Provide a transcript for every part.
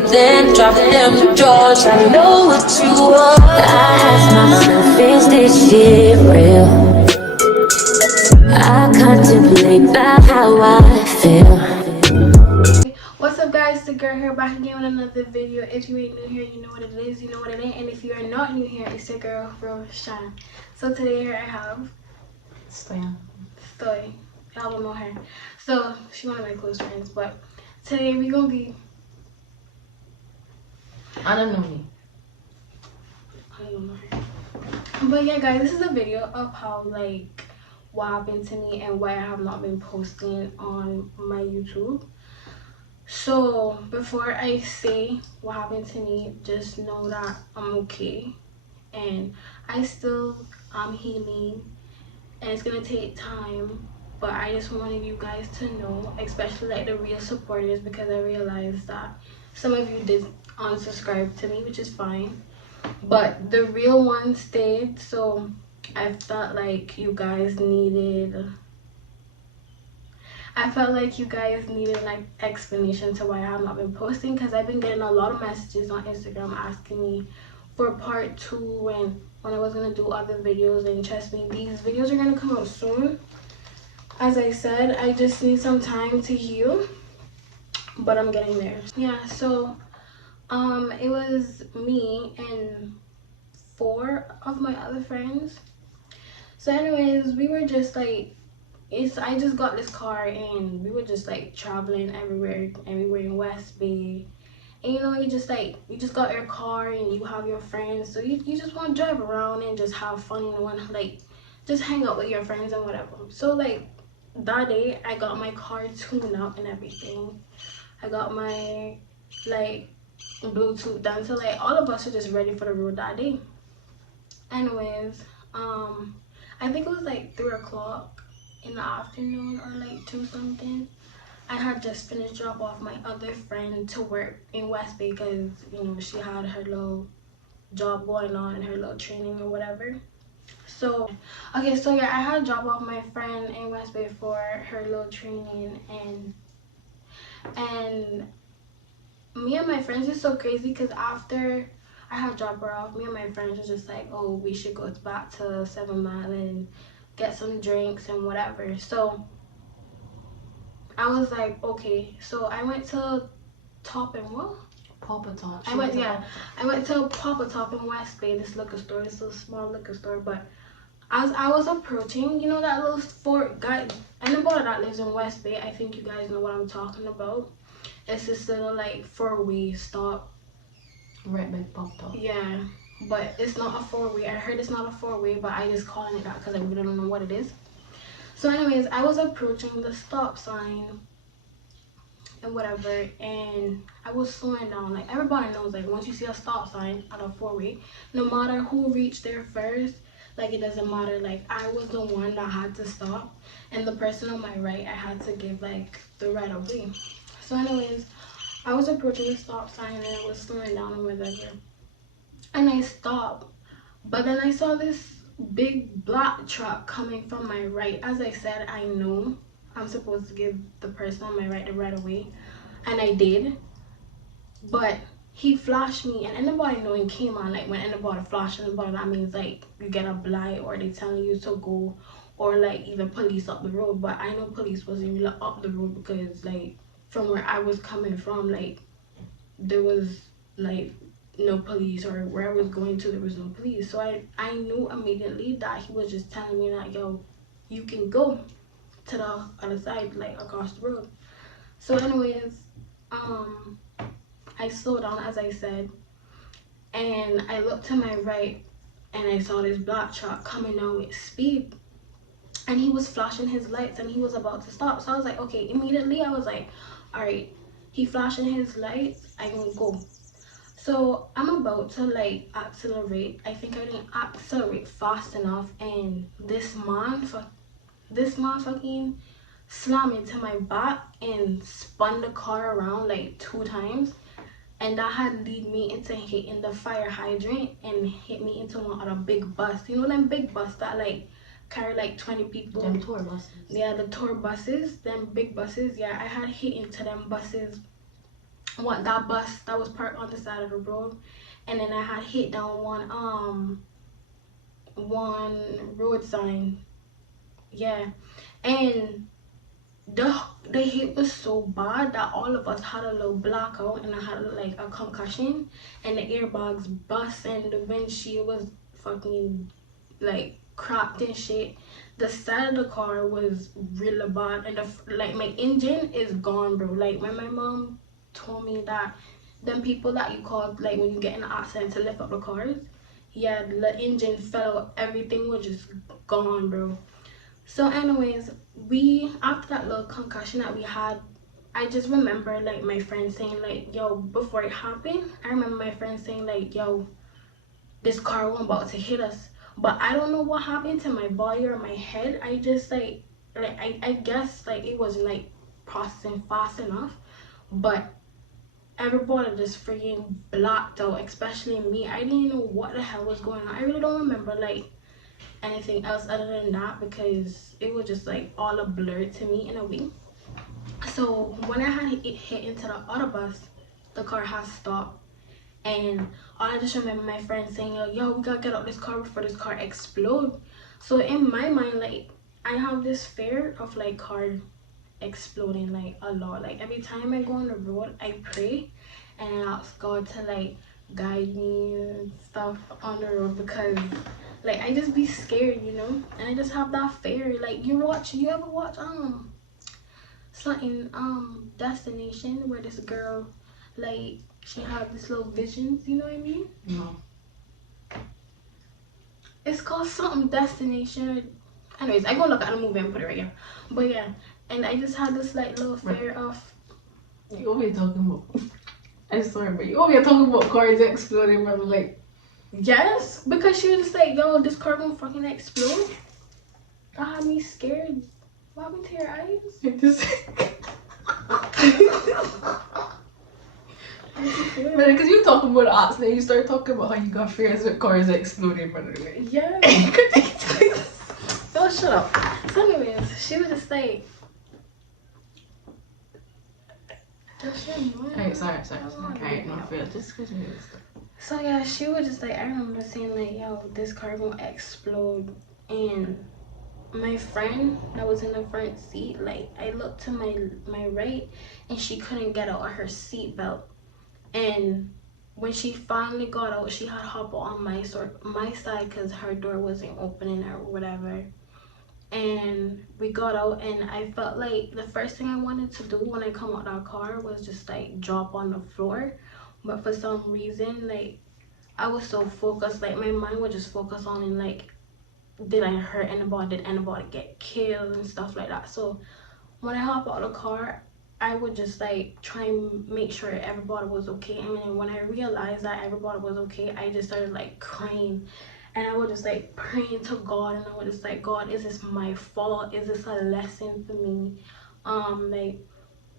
then drop them drawers. I know what you want. I ask myself, is this shit real? I contemplate about how I feel. What's up guys, the girl here back again with another video. If you ain't new here, you know what it is, you know what it ain't. And if you are not new here, it's your girl Roshan. So today here I have Stoy. Y'all don't know her. So she's one of my close friends, but today we gonna be I don't know me. I don't know her. But yeah guys, this is a video of how like what happened to me and why I have not been posting on my YouTube. So before I say what happened to me, just know that I'm okay and I still am healing, and it's gonna take time, but I just wanted you guys to know, especially like the real supporters, because I realized that some of you did unsubscribe to me, which is fine, but the real ones stayed. So I felt like you guys needed like explanation to why I have not been posting, because I've been getting a lot of messages on Instagram asking me for part 2 and when I was gonna do other videos. And trust me, these videos are gonna come out soon. As I said, I just need some time to heal, but I'm getting there. Yeah, so it was me and 4 of my other friends. So anyways, we were just like, I just got this car and we were just like traveling everywhere in West Bay. And you know, you just got your car and you have your friends, so you just want to drive around and just have fun and want to like just hang out with your friends and whatever. So like that day I got my car tuned up and everything. I got my like Bluetooth done, so like all of us were just ready for the road that day. Anyways, I think it was like 3 o'clock in the afternoon or like 2 something. I had just finished drop off my other friend to work in West Bay, because you know she had her little job going on and her little training or whatever. So okay, so yeah, I had drop off my friend in West Bay for her little training, and me and my friends is so crazy, because after I had dropped her off, me and my friends was just like, oh, we should go back to 7 Mile and get some drinks and whatever. So I was like, okay. So I went to Top and what? Papa Top. I went to Papa Top in West Bay, this liquor store. It's a small liquor store, but as I was approaching, you know that little fort guy, anybody that lives in West Bay, I think you guys know what I'm talking about. It's this little like 4-way stop. Right by Papa Top. Yeah, but it's not a 4-way. I heard it's not a 4-way, but I just calling it that because I really don't know what it is. So anyways, I was approaching the stop sign and whatever, and I was slowing down. Like everybody knows, like once you see a stop sign at a 4-way, no matter who reached there first, like it doesn't matter. Like I was the one that had to stop, and the person on my right, I had to give like the right of way. So anyways, I was approaching the stop sign and I was slowing down and whatever, and I stopped. But then I saw this big black truck coming from my right. As I said, I know I'm supposed to give the person on my right the right of way, and I did. But he flashed me, and anybody knowing came on, like when anybody flash anybody, that means like you get a blight or they telling you to go, or like even police up the road. But I know police wasn't really up the road, because like from where I was coming from, like there was like no police, or where I was going to there was no police. So I knew immediately that he was just telling me that, yo, you can go to the other side, like across the road. So anyways, I slowed down, as I said, and I looked to my right and I saw this black truck coming out with speed, and he was flashing his lights and he was about to stop. So I was like, okay, immediately I was like, all right, he flashing his lights, I can go. So I'm about to like accelerate. I think I didn't accelerate fast enough, and this man fucking slammed into my back and spun the car around like 2 times, and that had lead me into hitting the fire hydrant and hit me into one of the big bus. You know them big bus that like carry like 20 people? Them tour buses. Yeah, the tour buses, them big buses. Yeah, I had hit into them buses that bus that was parked on the side of the road, and then I had hit down one road sign. Yeah, and the hit was so bad that all of us had a little blackout, and I had like a concussion, and the airbags bust, and the windshield was fucking like cracked and shit. The side of the car was really bad, and like my engine is gone, bro. Like when my mom told me that them people that you call like when you get in an accident to lift up the cars, yeah, the engine fell out, everything was just gone, bro. So anyways, we after that little concussion that we had, I just remember like my friend saying like, yo, before it happened, I remember my friend saying like, yo, this car was about to hit us. But I don't know what happened to my body or my head. I just like I guess like it wasn't like processing fast enough. But everybody just freaking blacked out, especially me. I didn't know what the hell was going on. I really don't remember like anything else other than that, because it was just like all a blur to me in a way. So when I had it hit into the other bus, the car has stopped, and all I just remember my friend saying, yo, we gotta get out this car before this car explode. So in my mind, like I have this fear of like car exploding like a lot. Like every time I go on the road, I pray and I ask God to like guide me and stuff on the road, because like I just be scared, you know, and I just have that fear. Like you ever watch something Destination, where this girl like she had this little visions, you know what I mean? No. It's called something Destination. Anyways, I go look at the movie and put it right here. But yeah, and I just had this like little fear of. You always talking about. I'm sorry, but you always talking about cars exploding, brother. Like, Yes, because she was just like, yo, this car gonna fucking explode. That had me scared. What happened to your eyes? Because you talking about accident, you start talking about how you got fears with cars exploding, brother. Like, Yeah. Oh, shut up. So anyways, she was just like. Alright, sorry. Alright, no, I feel just because we So yeah, she was just like, I remember saying like, yo, this car gonna explode. And my friend that was in the front seat, like I looked to my right, and she couldn't get out of her seatbelt. And when she finally got out, she had hop on my side because her door wasn't opening or whatever. And we got out, and I felt like the first thing I wanted to do when I come out that car was just like drop on the floor. But for some reason, like I was so focused, like my mind was just focused on in like, did I hurt anybody, did anybody get killed and stuff like that. So when I hop out of the car, I would just like try and make sure everybody was okay. And then when I realized that everybody was okay, I just started like crying, and I was just like praying to God, and I was just like, God, is this my fault? Is this a lesson for me? Like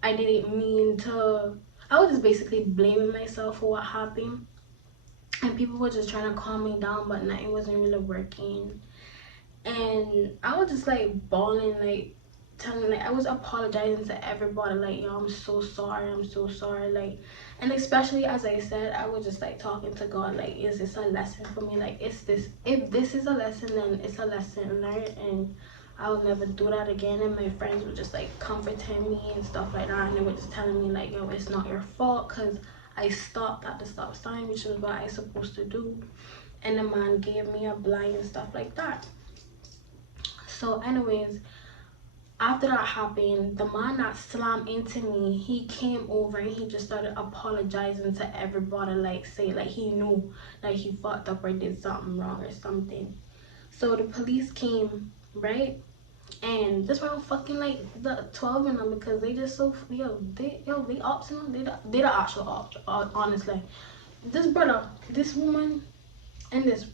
I didn't mean to. I was just basically blaming myself for what happened, and people were just trying to calm me down, but nothing wasn't really working. And I was just like bawling, like telling, like I was apologizing to everybody, like, yo, I'm so sorry, like. And especially as I said, I was just like talking to God, like, is this a lesson for me? Like, if this is a lesson, then it's a lesson learned, and I will never do that again. And my friends were just like comforting me and stuff like that, and they were just telling me like, yo, it's not your fault, because I stopped at the stop sign, which is what I supposed to do, and the man gave me a blind and stuff like that. So anyways, after that happened, the man that slammed into me, he came over and he just started apologizing to everybody, like say like he knew like he fucked up or did something wrong or something. So the police came, right? And this one fucking like the 12 in them, because they just so they ops in them, they the actual ops, honestly. This brother, this woman and this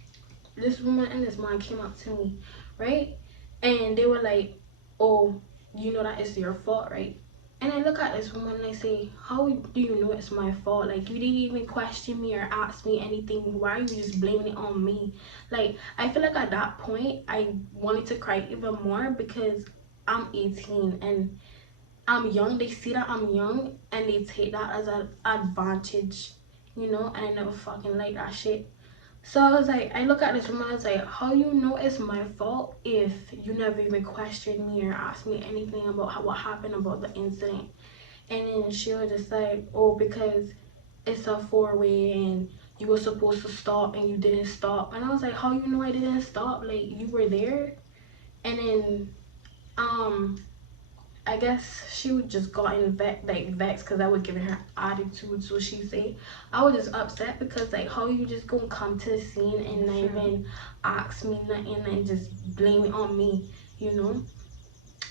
man came up to me, right? And they were like, oh, you know that it's your fault, right? And I look at this woman and I say, how do you know it's my fault? Like, you didn't even question me or ask me anything. Why are you just blaming it on me? Like, I feel like at that point I wanted to cry even more, because I'm 18, and I'm young, they see that I'm young and they take that as an advantage, you know, and I never fucking like that shit. So I was like, I look at this woman, I was like, how you know it's my fault if you never even questioned me or asked me anything about what happened about the incident? And then she was just like, oh, because it's a four-way and you were supposed to stop and you didn't stop. And I was like, how you know I didn't stop? Like, you were there. And then I guess she would just gotten vexed because I would give her attitude. So she say I was just upset because like, how you just gonna come to the scene and not even ask me nothing and just blame it on me, you know?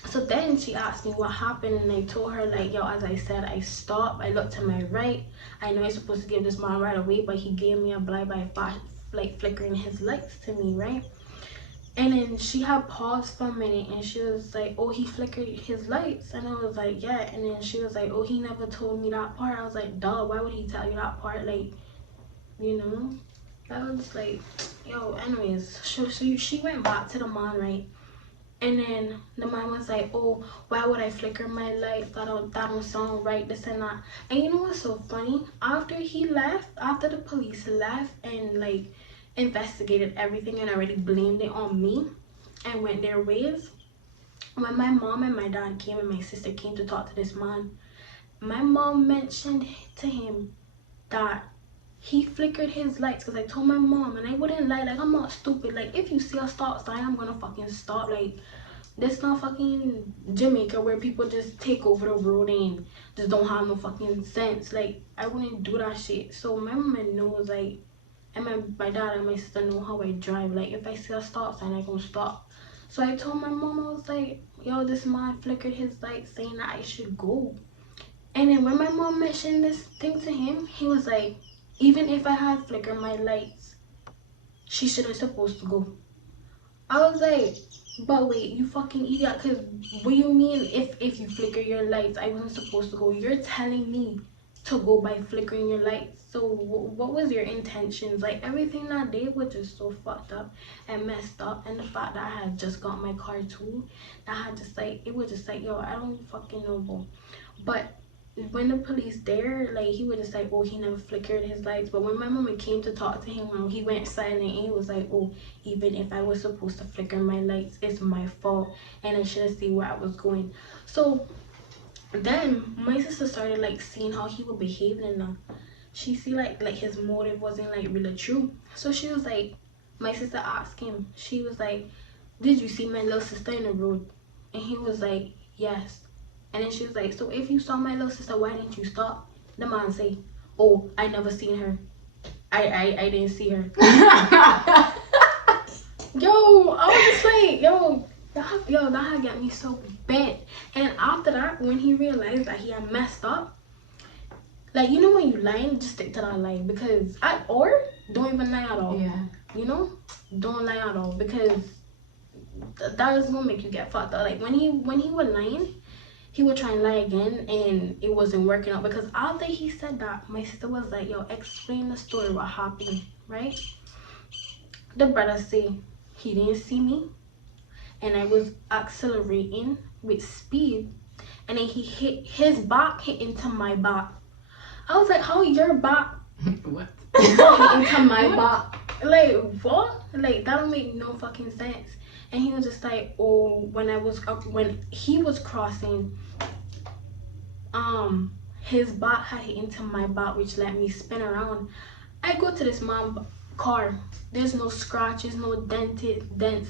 So then she asked me what happened, and I told her like, yo, as I said, I stopped, I looked to my right, I know I'm supposed to give this man right away, but he gave me a blind by like flickering his lights to me, right? And then she had paused for a minute and she was like, oh, he flickered his lights. And I was like, yeah. And then she was like, oh, he never told me that part. I was like, duh, why would he tell you that part? Like, you know? I was like, yo, anyways. So she went back to the man, right? And then the man was like, oh, why would I flicker my lights? That don't sound right, this and that. And you know what's so funny? After he left, after the police left and like investigated everything and already blamed it on me and went their ways, when my mom and my dad came and my sister came to talk to this man, my mom mentioned to him that he flickered his lights, because I told my mom, and I wouldn't lie, like, I'm not stupid. Like, if you see a stop sign, I'm gonna fucking stop. Like, this not fucking Jamaica where people just take over the road and just don't have no fucking sense. Like, I wouldn't do that shit. So my mom knows, like, and my dad and my sister know how I drive. Like, if I see a stop sign, I gonna stop. So I told my mom, I was like, yo, this man flickered his lights saying that I should go. And then when my mom mentioned this thing to him, he was like, even if I had flickered my lights, she shouldn't supposed to go. I was like, but wait, you fucking idiot, because what do you mean if you flicker your lights, I wasn't supposed to go? You're telling me to go by flickering your lights. So what was your intentions? Like, everything that day was just so fucked up and messed up. And the fact that I had just got my car too, that I had just like, it was just like, yo, I don't fucking know, bro. But when the police there, like, he was just like, oh, he never flickered his lights. But when my mama came to talk to him, he went silent and he was like, oh, even if I was supposed to flicker my lights, it's my fault and I should have seen where I was going. So then my sister started like seeing how he would behave, and she see like his motive wasn't like really true. So she was like, my sister asked him, she was like, did you see my little sister in the road? And he was like, yes. And then she was like, so if you saw my little sister, why didn't you stop? The man say, oh, I never seen her. I didn't see her. Yo, I was just like, yo, that had got me so bent. And after that, when he realized that he had messed up, like, you know, when you lying, just stick to that lie, because or don't even lie at all. Yeah. You know, don't lie at all, because that is gonna make you get fucked up. Like, when he was lying, he would try and lie again and it wasn't working out, because after he said that, my sister was like, yo, explain the story, what happened, right? The brother say he didn't see me and I was accelerating with speed, and then his back hit into my back. I was like, how your back What? hit into my back? Like, what? Like, that don't make no fucking sense. And he was just like, oh, when he was crossing, his back had hit into my back, which let me spin around. I go to this man's car. There's no scratches, no dents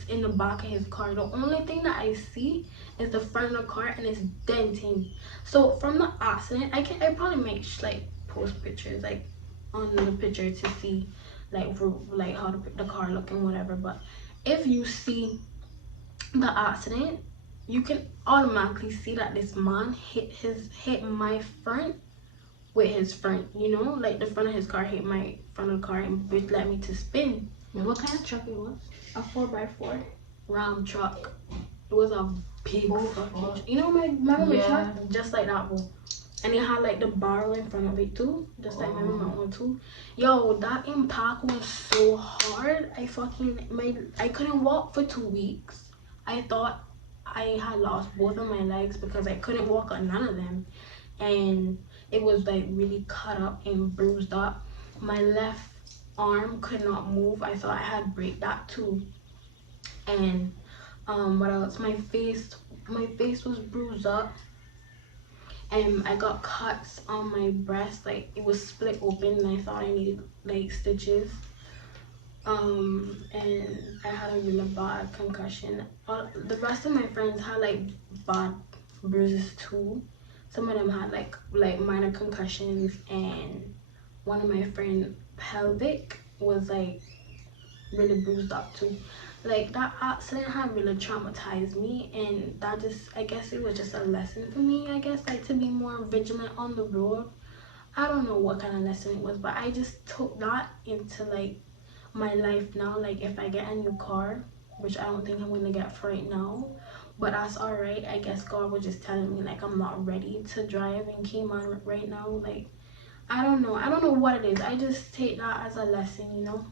in the back of his car. The only thing that I see is the front of the car, and it's denting. So from the accident, I probably make like post pictures like on the picture to see like how the car look and whatever. But if you see the accident, you can automatically see that this man hit my front with his front, you know, like the front of his car hit my front of the car, and which led me to spin. And what kind of truck it was? A 4x4 Ram truck. It was a big fucking, you know, my mama truck, just like that one. And it had like the barrel in front of it too, just like my mama one too. Yo, that impact was so hard. I couldn't walk for 2 weeks. I thought I had lost both of my legs because I couldn't walk on none of them, and it was like really cut up and bruised up. My left arm could not move. I thought I had break that too. And what else? My face was bruised up, and I got cuts on my breast, like it was split open, and I thought I needed like stitches. And I had a really bad concussion. The rest of my friends had like bad bruises too. Some of them had like minor concussions, and one of my friend pelvic was like really bruised up too. Like that accident had really traumatized me, and that just, I guess it was just a lesson for me, I guess, like to be more vigilant on the road. I don't know what kind of lesson it was, but I just took that into like my life now. Like if I get a new car, which I don't think I'm gonna get for right now, but that's all right. I guess God was just telling me like I'm not ready to drive and came on right now. Like I don't know what it is. I just take that as a lesson, you know.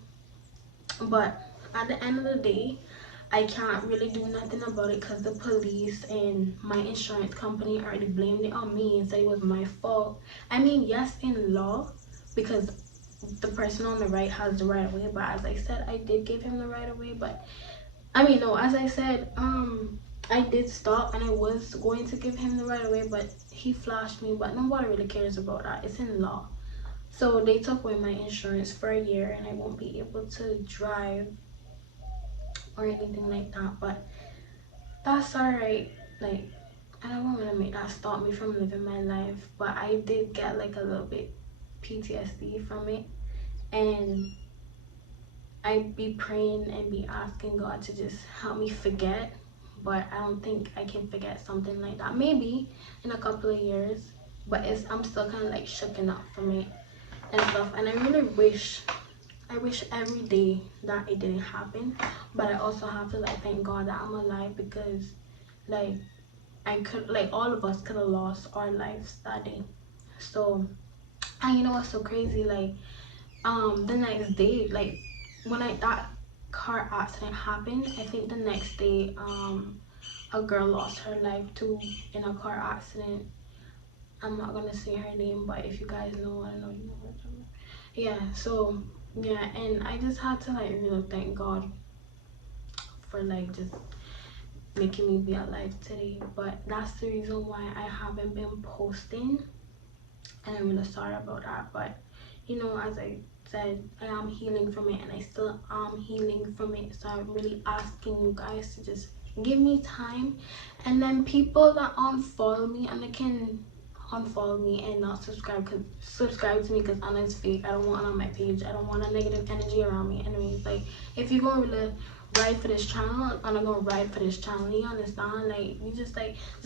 But at the end of the day, I can't really do nothing about it because the police and my insurance company already blamed it on me and said it was my fault. I mean, yes, in law, because the person on the right has the right of way, but as I said, I did give him the right of way. But I mean, no, as I said, I did stop and I was going to give him the right of way, but he flashed me. But nobody really cares about that. It's in law. So they took away my insurance for a year, and I won't be able to drive or anything like that. But that's all right. Like I don't want to make that stop me from living my life, but I did get like a little bit PTSD from it, and I'd be praying and be asking God to just help me forget. But I don't think I can forget something like that. Maybe in a couple of years, but I'm still kind of like shooken up from it and stuff. And I really wish every day that it didn't happen. But I also have to like thank God that I'm alive, because like I could, like all of us could have lost our lives that day. So, and you know what's so crazy, like the next day, like when that car accident happened, I think the next day a girl lost her life too in a car accident. I'm not gonna say her name, but if you guys know, I know you know her. Yeah, so yeah, and I just had to like really thank God for like just making me be alive today. But that's the reason why I haven't been posting, and I'm really sorry about that. But you know, as I said, I am healing from it, and I still am healing from it. So I'm really asking you guys to just give me time. And then people that unfollow me, and they can unfollow me and not subscribe to me, because Anna's fake. I don't want it on my page. I don't want a negative energy around me. Anyways, like if you're gonna really ride for this channel, I'm gonna ride for this channel. You understand? Like you just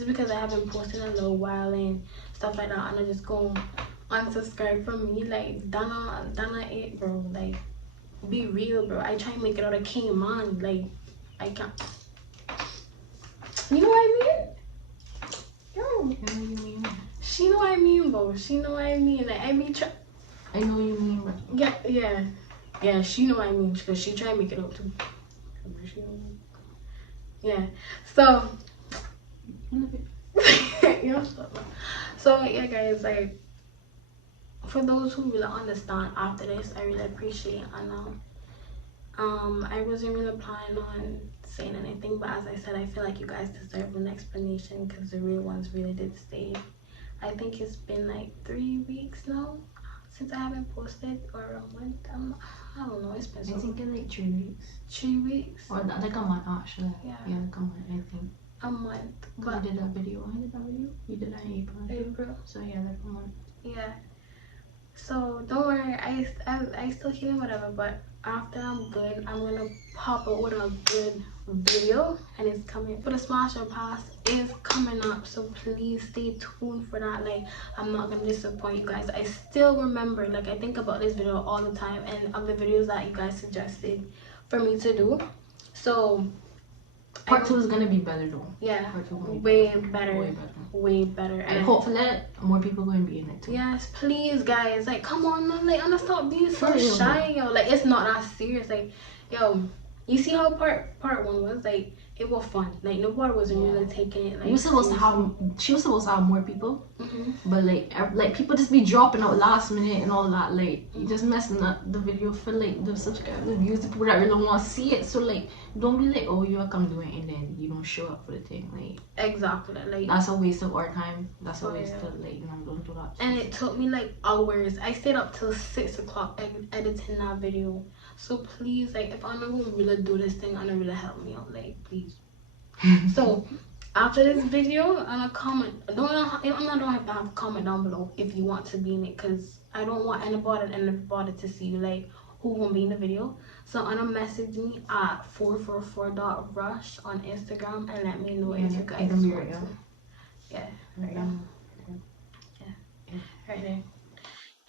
because I haven't posted in a little while and stuff like that, and I just go unsubscribe from me. Like Donna it, bro. Like be real, bro. I try to make it out of Cayman. Like I can't. You know what I mean? Yo. I know you mean. She know what I mean, bro. She know what I mean. Like I be I know you mean, bro. Yeah. She know what I mean, because she try to make it up too. Yeah. So. Yeah. So yeah, guys. Like, for those who really understand after this, I really appreciate it. And I wasn't really planning on saying anything, but as I said, I feel like you guys deserve an explanation, because the real ones really did stay. I think it's been like 3 weeks now since I haven't posted, or a month. I don't know. It's been so. I think in like 3 weeks. 3 weeks. Or like a month actually. Yeah. Yeah, like a month, I think. A month. But I did that video. You did that in April. So yeah, like a month. Yeah. So don't worry. I still healing whatever, but after I'm good, I'm gonna pop up with a good video, and it's coming. For the Smash or Pass is coming up, so please stay tuned for that. Like I'm not gonna disappoint you guys. I still remember, like I think about this video all the time, and of the videos that you guys suggested for me to do. So Part 2 is gonna be better though. Yeah, Part 2 will be way better. And hopefully more people going to be in it too. Yes, please guys, like come on, man. Like I'm gonna stop being so For real, shy, yo. Like it's not that serious. Like yo, you see how part 1 was? Like it was fun. Like nobody wasn't really taking it. Like she was supposed to have more people, Mhm. but like people just be dropping out last minute and all that. Like you just messing up the video for like the subscribers, the views, the people that really want to see it. So like don't be like, oh, you will come do it and then you don't show up for the thing. Like Exactly. Like that's a waste of our time. That's a Oh, waste yeah. of like don't do that. and it took me like hours. I stayed up till 6 o'clock editing that video. So please, like, if I'm gonna really do this thing, I'm gonna really help me out, like, please. So after this video, I'm gonna comment. Don't have to have a comment down below if you want to be in it, cause I don't want anybody to see you like who won't be in the video. So I'm gonna message me at 444.rush on Instagram and let me know if you guys it'll be want right to. here. Yeah. Right there.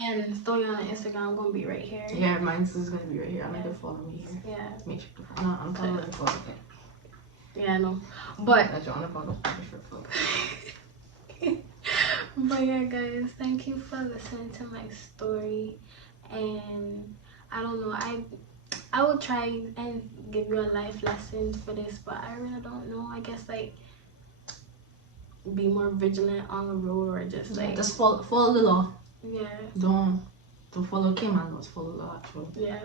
And story on the Instagram gonna be right here. Yeah, mine's is gonna be right here. I'm gonna follow me here. Yeah. Make sure to follow. No, I'm following and follow. Yeah, I know. But I don't want to follow. but yeah, guys, thank you for listening to my story. And I don't know, I will try and give you a life lesson for this, but I really don't know. I guess like be more vigilant on the road, or just like Just follow the law. yeah. Don't follow Cayman laws. Follow the actual. Yeah.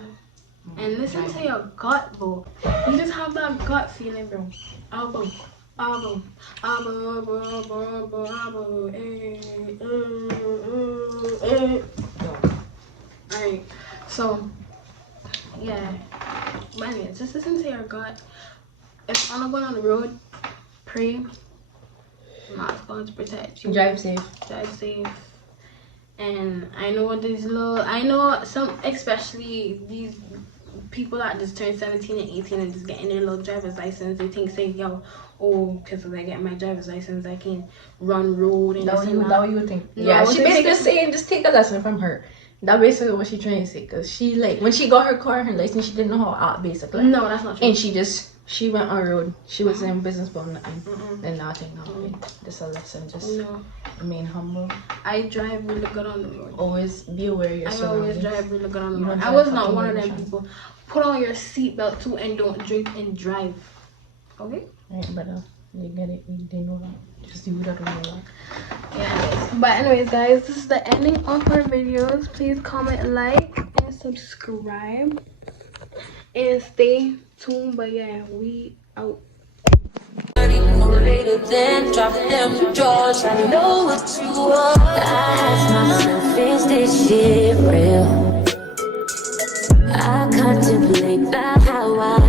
And listen to your gut, bro. You just have that gut feeling, bro. Album. Alright. So, yeah. But anyways, just listen to your gut. If I'm not going on the road, pray. Not going to protect you. Drive safe. Drive safe. And I know some, especially these people that just turned 17 and 18 and just getting their little driver's license, they think, say, yo, oh, because I get my driver's license, I can run road and That this what and you that what you think? No, Yeah, I she wasn't basically thinking- saying just take a lesson from her. That's basically what she trying to say. Cause she like when she got her car and her license, she didn't know how to act basically. No, that's not true. And she went on road. She was in business but nothing. Mm-mm. And nothing. Okay. Just a lesson. Just No, remain humble. I drive really good on the road. Always be aware of your I always surroundings. drive really good on the You road. don't I drive was not fucking one of them emotion. people. Put on your seatbelt too and don't drink and drive. Okay? Right, but they get it. They know that. Just do that when you like. Yeah. But anyways, guys, this is the ending of our videos. Please comment, like, and subscribe. And stay tuned. But yeah, we out. Motivated, then drop them drawers. I know what you want. I ask myself, is this shit real? I contemplate about how I